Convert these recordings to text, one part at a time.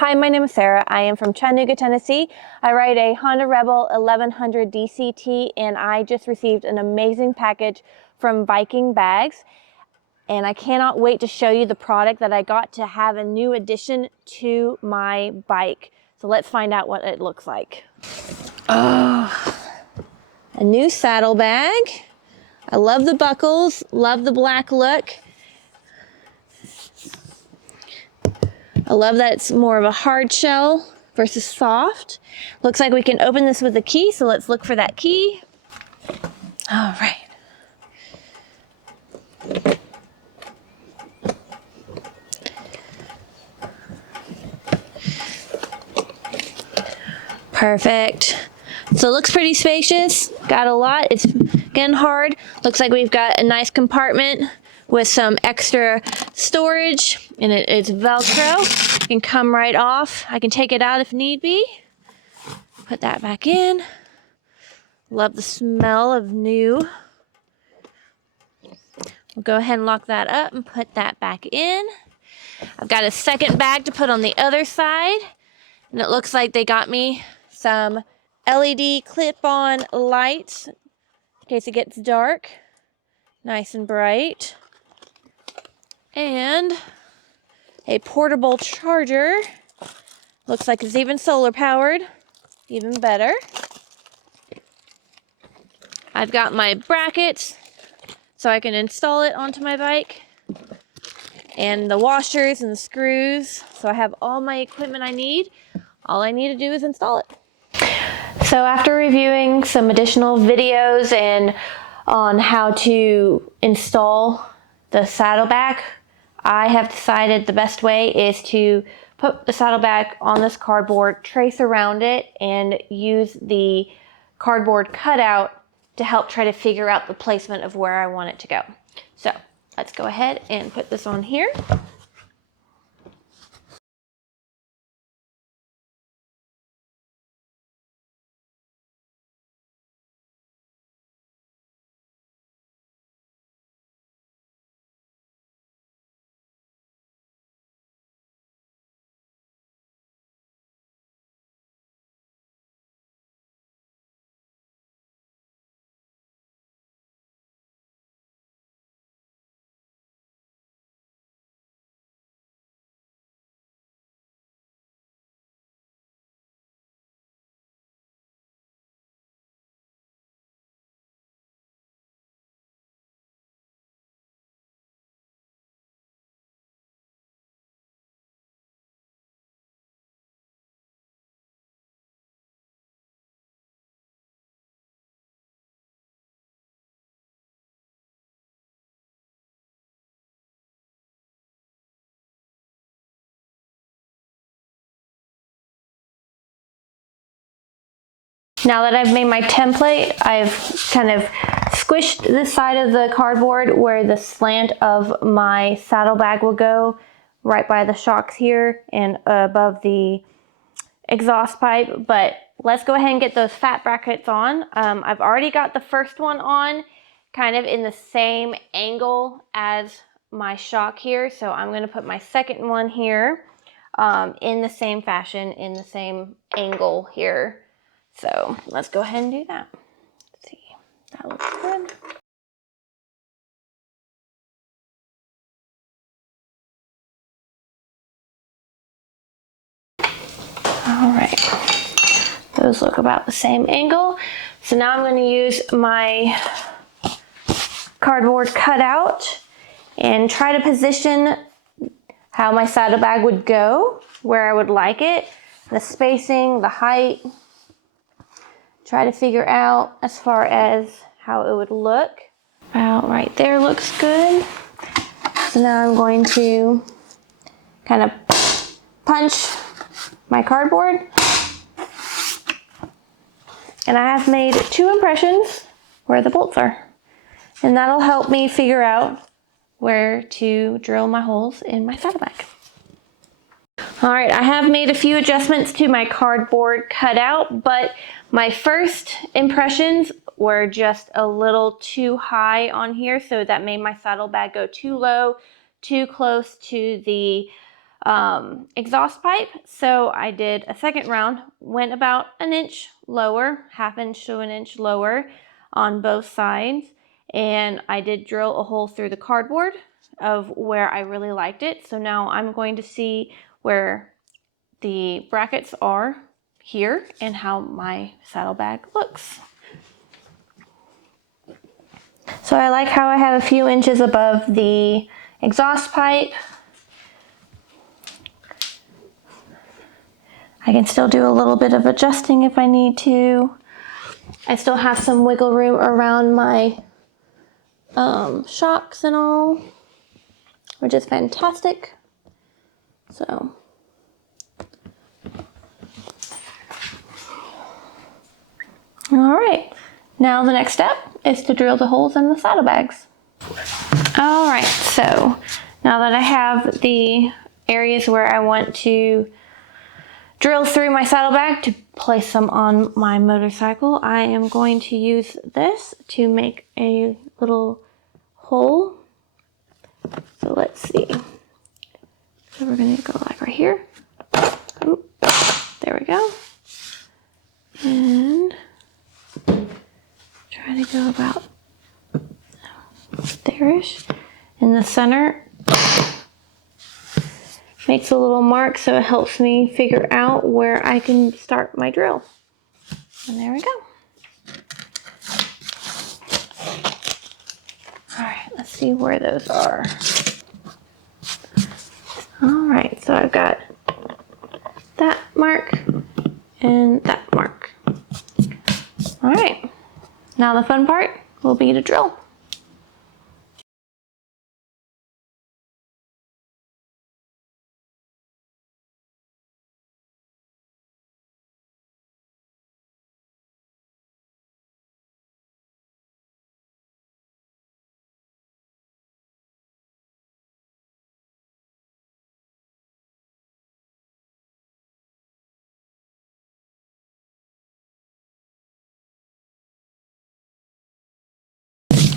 Hi, my name is Sarah. I am from Chattanooga, Tennessee. I ride a Honda Rebel 1100 DCT, and I just received an amazing package from Viking Bags. And I cannot wait to show you the product that I got to have a new addition to my bike. So let's find out what it looks like. Oh, a new saddlebag. I love the buckles, love the black look. I love that it's more of a hard shell versus soft. Looks like we can open this with a key, so let's look for that key. All right. Perfect. So it looks pretty spacious. Got a lot. It's again hard. Looks like we've got a nice compartment with some extra storage, and it's Velcro. It can come right off. I can take it out if need be. Put that back in. Love the smell of new. We'll go ahead and lock that up and put that back in. I've got a second bag to put on the other side, and it looks like they got me some LED clip-on lights in case it gets dark. Nice and bright. And a portable charger. Looks like it's even solar powered. Even better. I've got my brackets so I can install it onto my bike. And the washers and the screws. So I have all my equipment I need. All I need to do is install it. So after reviewing some additional videos and on how to install the saddlebag, I have decided the best way is to put the saddlebag on this cardboard, trace around it, and use the cardboard cutout to help try to figure out the placement of where I want it to go. So let's go ahead and put this on here. Now that I've made my template, I've kind of squished the side of the cardboard where the slant of my saddlebag will go, right by the shocks here and above the exhaust pipe. But let's go ahead and get those fat brackets on. I've already got the first one on kind of in the same angle as my shock here. So I'm going to put my second one here in the same fashion, in the same angle here. So let's go ahead and do that. Let's see, that looks good. All right, those look about the same angle. So now I'm going to use my cardboard cutout and try to position how my saddlebag would go, where I would like it, the spacing, the height. Try to figure out as far as how it would look. About right there looks good. So now I'm going to kind of punch my cardboard. And I have made 2 impressions where the bolts are. And that'll help me figure out where to drill my holes in my saddlebag. All right, I have made a few adjustments to my cardboard cutout, but my first impressions were just a little too high on here, so that made my saddlebag go too low, too close to the exhaust pipe. So I did a second round, went about an inch lower, half inch to an inch lower on both sides. And I did drill a hole through the cardboard of where I really liked it. So now I'm going to see where the brackets are here and how my saddlebag looks. So I like how I have a few inches above the exhaust pipe. I can still do a little bit of adjusting if I need to. I still have some wiggle room around my shocks and all, which is fantastic. So all right, now the next step is to drill the holes in the saddlebags. All right, so now that I have the areas where I want to drill through my saddlebag to place them on my motorcycle, I am going to use this to make a little hole. So let's see. So we're gonna go like right here. Oop, there we go. And try to go about there-ish. In the center, makes a little mark so it helps me figure out where I can start my drill. And there we go. All right, let's see where those are. All right, so I've got that mark and that mark. All right, now the fun part will be to drill.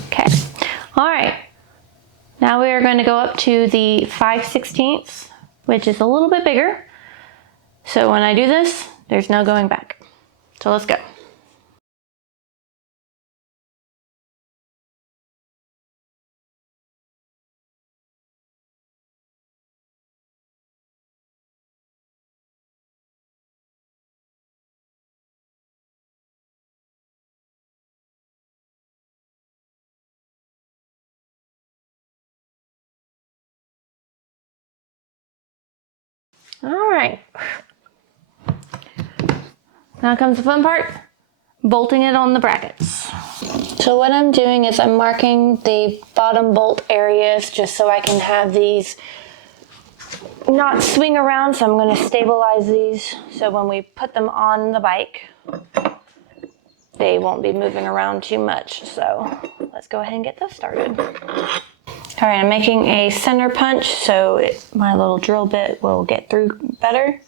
Okay, all right. Now we are going to go up to the 5/16, which is a little bit bigger. So when I do this, there's no going back. So let's go. All right. Now comes the fun part, bolting it on the brackets. So what I'm doing is I'm marking the bottom bolt areas just so I can have these not swing around. So I'm going to stabilize these so when we put them on the bike, they won't be moving around too much. So let's go ahead and get this started. All right, I'm making a center punch so my little drill bit will get through better.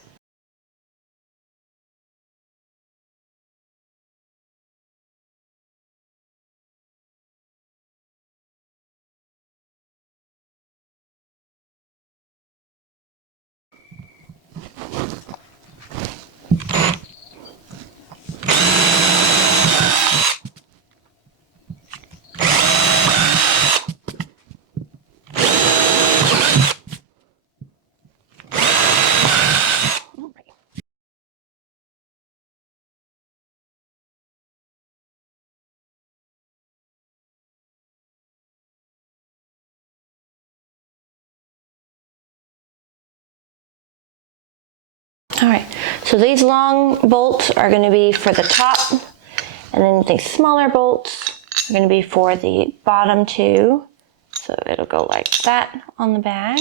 All right, so these long bolts are going to be for the top, and then these smaller bolts are going to be for the bottom two. So it'll go like that on the bag.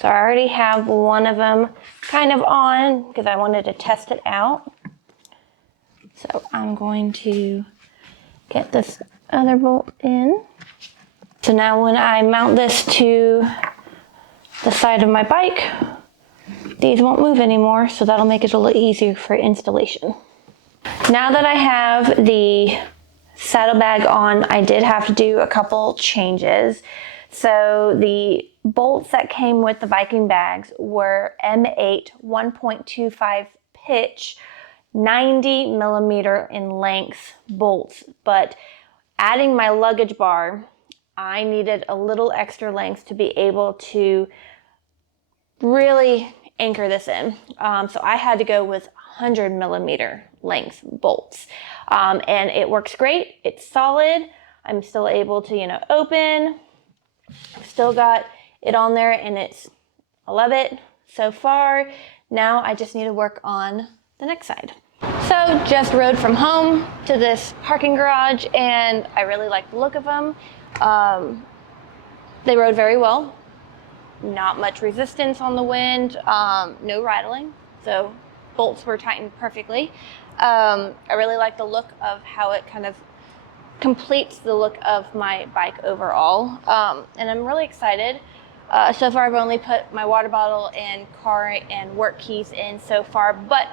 So I already have one of them kind of on because I wanted to test it out. So I'm going to get this other bolt in. So now when I mount this to the side of my bike, these won't move anymore, so that'll make it a little easier for installation. Now that I have the saddlebag on, I did have to do a couple changes. So the bolts that came with the Viking bags were M8 1.25 pitch, 90 millimeter in length bolts, but adding my luggage bar, I needed a little extra length to be able to really anchor this in. So I had to go with 100 millimeter length bolts. And it works great. It's solid. I'm still able to, open. I've still got it on there, and I love it so far. Now I just need to work on the next side. So just rode from home to this parking garage, and I really like the look of them. They rode very well. Not much resistance on the wind, no rattling, so bolts were tightened perfectly. I really like the look of how it kind of completes the look of my bike overall, and I'm really excited. So far I've only put my water bottle and car and work keys in so far, but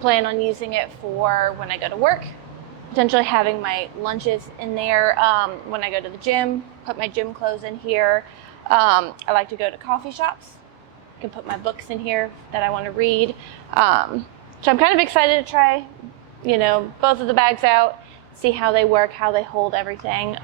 plan on using it for when I go to work, potentially having my lunches in there. When I go to the gym, put my gym clothes in here. I like to go to coffee shops. I can put my books in here that I want to read. So I'm kind of excited to try, both of the bags out, see how they work, how they hold everything.